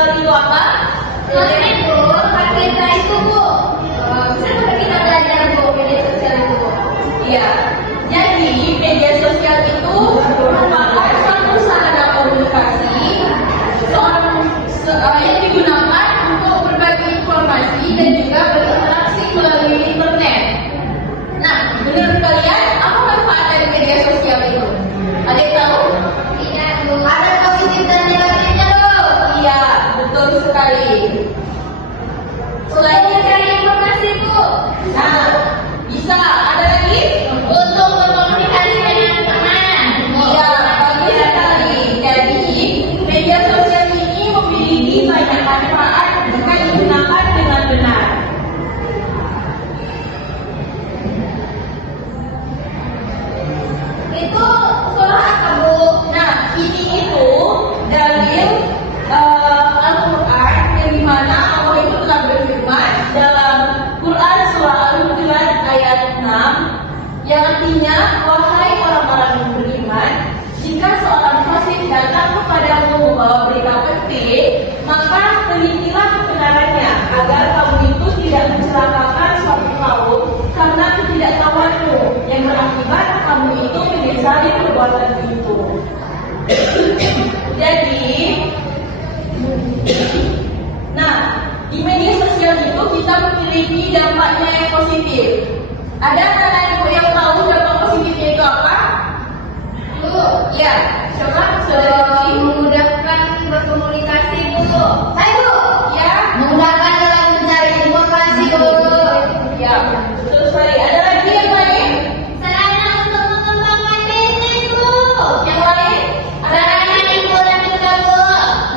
sosial itu apa? Jadi Bu, kita itu Bu, bisa kita belajar Bu media sosial itu Bu. Iya. Jadi media sosial itu merupakan suatu sarana komunikasi yang digunakan untuk berbagi informasi dan juga berinteraksi melalui internet. Nah, menurut kalian apa manfaat dari media sosial itu? Ada yang tahu? Iya Bu, ada positif dan negatifnya Bu. Iya, betul sekali. Selain mencari informasi Bu, Nah, bisa ada lagi? untuk berkomunikasi dengan teman. Iya, bagus sekali. Jadi, media sosial ini memiliki banyak manfaat jika digunakan dengan benar. Itu surah apa Bu? Nah, ini itu dalil Al-Quran yang dimana Allah itu telah berfirman dalam Quran surah Al-Hujurat ayat 6 yang artinya, wahai orang-orang yang beriman, jika seorang fasik datang kepadamu membawa berita penting, maka telitilah kebenarannya agar kamu itu tidak mencelakakan suatu kaum karena ketidaktahuanmu yang berakibat kamu itu menyesali perbuatan itu. Jadi, nah, di media sosial itu kita memiliki dampaknya yang positif. Ada anak ibu yang tahu dampak positifnya itu apa? Bu, Ya, coba saudara Cici. memudahkan berkomunikasi Bu. Hai Bu, Ya, memudahkan dalam mencari informasi Bu. ya, betul sekali. Ada lagi yang lain? Sarana untuk mengembangkan bisnis Bu. Yang lain? Sarana hiburan juga Bu.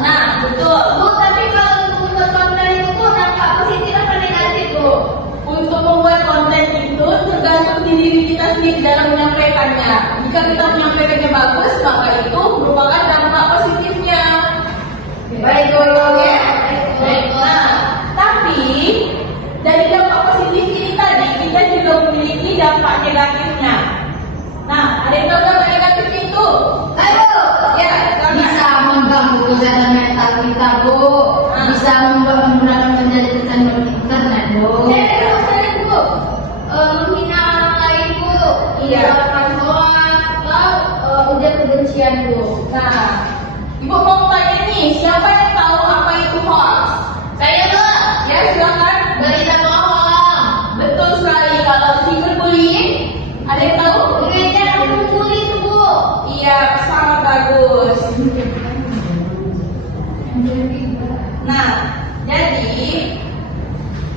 Nah, betul. Bu, tapi kalau untuk membuat konten itu Bu, dampak positif apa negatif Bu? Untuk membuat konten itu tergantung diri kita sendiri dalam menyampaikannya. Jika kita menyampaikannya bagus, maka itu merupakan dampak positifnya. Baik Bu. Oke. Baik Bu. Nah, tapi dari dampak positif ini tadi kita juga memiliki dampak negatifnya. Nah, ada yang tahu dampak negatifnya itu? Hai Bu. Ya, silakan. Bisa mengganggu kesehatan mental kita Bu. Ah. Bisa menggunakan menjadi kecanduan internet Bu. Saya Bu, menghina orang lain Bu. Iya. Menyebarkan hoax atau ujar kebencian Bu. Nah, Ibu mau tanya nih, siapa yang tahu apa itu hoax? Saya Bu, Ya, silakan. berita bohong. Betul sekali. Kalau cyberbullying, ada yang tahu? Mengejar dan membuli itu Bu. Iya, sangat bagus. Nah, jadi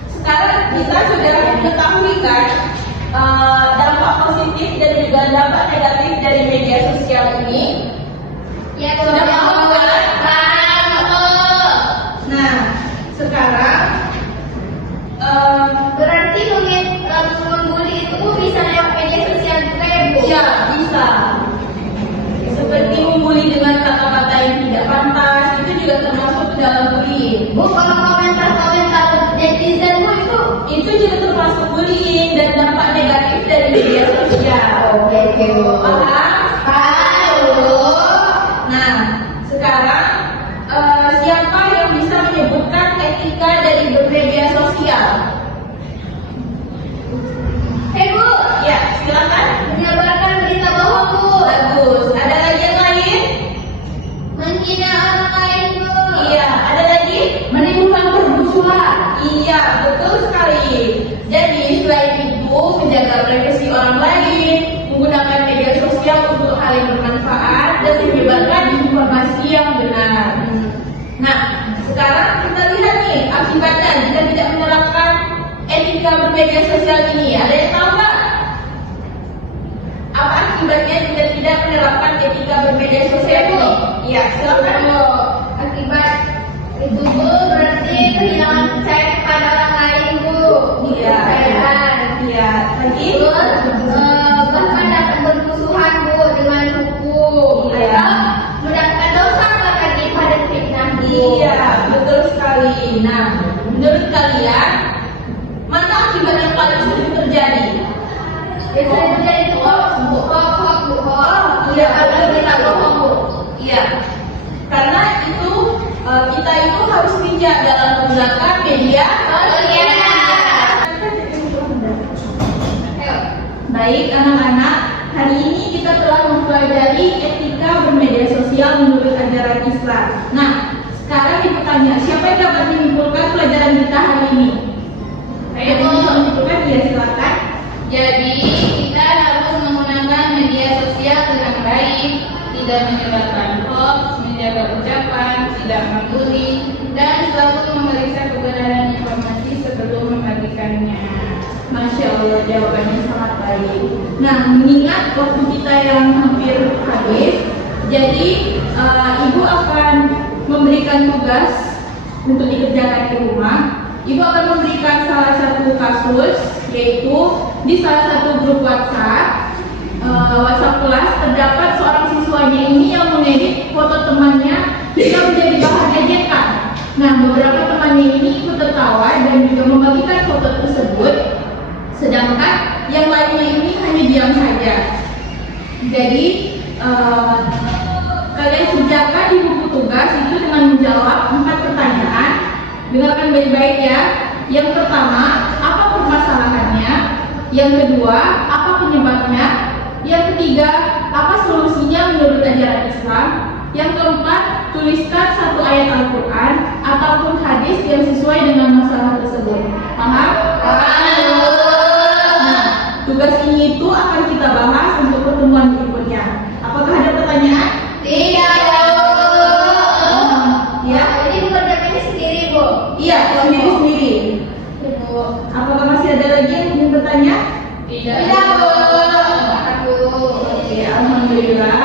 sekarang kita sudah mengetahui kan dampak positif dan juga dampak negatif dari media sosial ini. Ya Bu, Sudah paham kan? paham Bu. Nah, sekarang Berarti membuli itu Bu bisa lewat media sosial juga ya Bu? ya bisa. Seperti membuli dengan kata-kata yang tidak pantas, itu juga termasuk dalam bullying. Bu, kalau komentar netizen Bu Itu juga termasuk bullying dan dampak negatif dari media sosial. Oke Bu. Paham? Paham Bu. Nah, sekarang siapa yang bisa menyebutkan etika dari bermedia sosial? Hei Bu, Ya, silakan. menyebarkan berita bohong Bu. Bagus. Ada lagi yang lain? Menghina orang lain Bu. Iya. Ada lagi? Menimbulkan permusuhan. Iya, betul sekali. Jadi selain itu menjaga privasi orang lain, menggunakan media sosial untuk hal yang bermanfaat dan menyebarkan informasi yang benar. Nah, sekarang kita lihat nih akibatnya jika tidak menerapkan etika bermedia sosial ini. Ada yang tahu nggak? Apa akibatnya jika tidak menerapkan etika bermedia sosial ini? Iya, silakan. Bu, akibat itu Bu berarti kehilangan percaya kepada orang lain Bu. Iya. Kepercayaan. Iya. Lagi? Terus bahkan dapat bermusuhan Bu dengan hukum. Iya. Atau mendatangkan dosa lagi pada fitnah Bu. Iya, betul sekali. Nah, menurut kalian mana akibat yang paling sering terjadi? Biasanya terjadi itu hoax Bu. Hoax Bu. Iya, Ada berita bohong Bu. Iya, karena itu kita itu harus bijak dalam menggunakan media sosial. Baik anak-anak, hari ini kita telah mempelajari etika bermedia sosial menurut ajaran Islam. Nah, sekarang ditanya, siapa yang dapat menyimpulkan pelajaran kita hari ini? Ayo bisa menyimpulkan, ya silakan. Jadi kita harus menggunakan media sosial dengan baik, tidak menyebarkan hoax, menjaga ucapan, tidak membuli, dan selalu memeriksa kebenaran informasi sebelum membagikannya. Masya Allah, jawabannya sangat baik. Nah, mengingat waktu kita yang hampir habis, jadi Ibu akan memberikan tugas untuk dikerjakan di rumah. Ibu akan memberikan salah satu kasus, yaitu di salah satu grup WhatsApp kelas terdapat seorang siswanya ini yang mengedit foto temannya hingga menjadi bahan ejekan. Nah, beberapa temannya ini ikut tertawa dan juga membagikan foto tersebut, sedangkan yang lainnya ini hanya diam saja. Jadi kalian kerjakan di buku tugas itu dengan menjawab 4 pertanyaan. Dengarkan baik-baik ya. Yang pertama, apa permasalahannya? Yang kedua, apa penyebabnya? Yang ketiga, apa solusinya menurut ajaran Islam? Yang keempat, tuliskan satu ayat Al-Quran ataupun hadis yang sesuai dengan masalah tersebut. Paham? Nah, tugas ini itu akan kita bahas untuk pertemuan berikutnya. Apakah ada pertanyaan? Tidak. Ya. Ini mengerjakannya sendiri, Bu. Iya, sendiri-sendiri. Bu. Apakah masih ada lagi yang ingin bertanya? Tidak, Bu. Oke, alhamdulillah.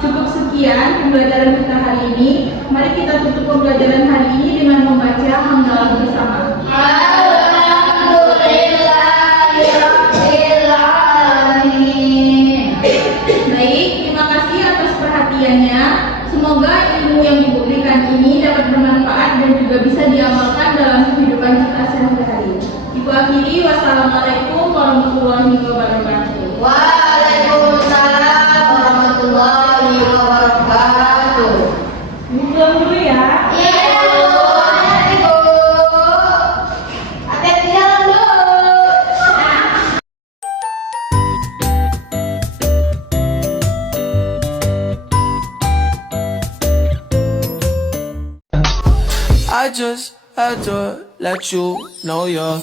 Cukup sekian pembelajaran kita hari ini. Mari kita tutup pembelajaran hari ini dengan membaca hamdalah bersama. Baik, terima kasih atas perhatiannya. Semoga ilmu yang diberikan ini dapat bermanfaat dan juga bisa diamalkan dalam kehidupan kita sehari-hari. Ibu akhiri, wassalamualaikum warahmatullahi wabarakatuh. Waalaikumsalam warahmatullahi wabarakatuh. Ibu pulang dulu ya. Iya, Bu. Hati-hati, Bu. Hati-hati jalan, Bu. I just had to let you know you're